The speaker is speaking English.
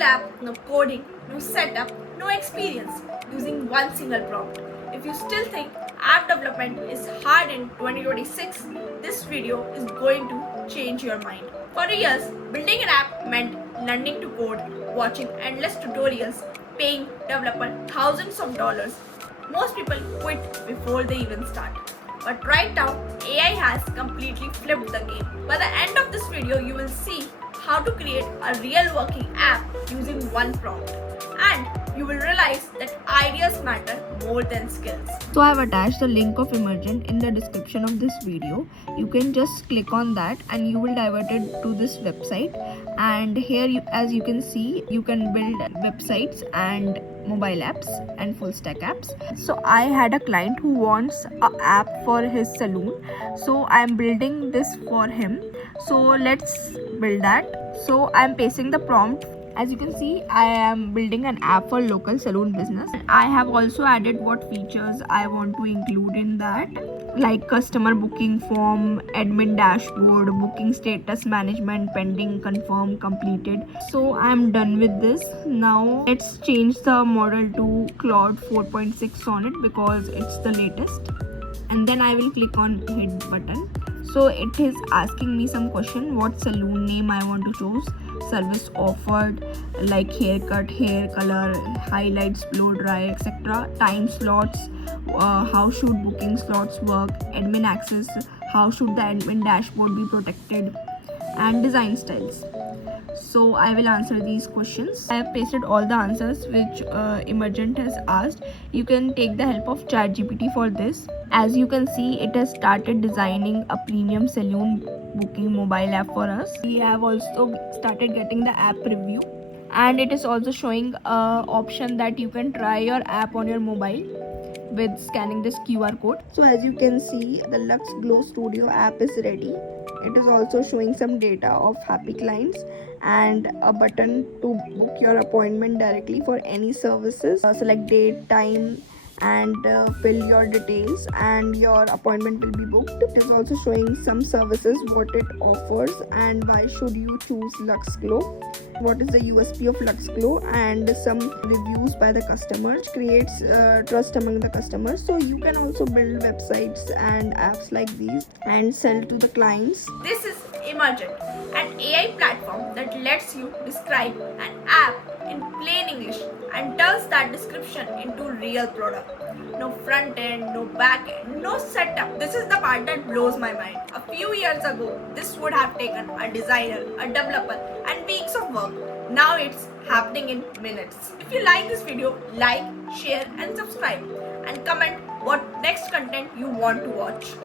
full app, no coding, no setup, no experience, using one single prompt. If you still think app development is hard in 2026, this video is going to change your mind. For years, building an app meant learning to code, watching endless tutorials, paying developer thousands of dollars. Most people quit before they even start. But right now, AI has completely flipped the game. By the end of this video, you will see how to create a real working app using one prompt. And you will realize that ideas matter more than skills. So I have attached the link of Emergent in the description of this video. You can just click on that and you will diverted to this website. And here as you can see, you can build websites and mobile apps and full stack apps. So I had a client who wants an app for his salon. So I am building this for him. So let's build that. So I am pasting the prompt. As you can see, I am building an app for local salon business. I have also added what features I want to include in that, like customer booking form, admin dashboard, booking status management, pending, confirm, completed. So I am done with this. Now let's change the model to Claude 4.6 on it because it's the latest. And then I will click on hit button. So it is asking me some question, what salon name I want to choose, service offered like haircut, hair color, highlights, blow dry, etc. Time slots, how should booking slots work, admin access, how should the admin dashboard be protected, and design styles. So I will answer these questions. I have pasted all the answers which Emergent has asked. You can take the help of ChatGPT for this. As you can see, it has started designing a premium salon booking mobile app for us. We have also started getting the app review, and it is also showing a option that you can try your app on your mobile with scanning this QR code. So as you can see, the Lux Glow Studio app is ready. It is also showing some data of happy clients and a button to book your appointment directly for any services. Select date, time, and fill your details and your appointment will be booked. It is also showing some services, what it offers and why should you choose Lux Glow, what is the USP of Lux Glow, and some reviews by the customers, which creates trust among the customers. So you can also build websites and apps like these and sell to the clients. This is Emergent, an AI platform that lets you describe an app in plain English and turns that description into real product. No front end, no back end, no setup. This is the part that blows my mind. A few years ago, this would have taken a designer, a developer, and weeks of work. Now it's happening in minutes. If you like this video, like, share, and subscribe, and comment what next content you want to watch.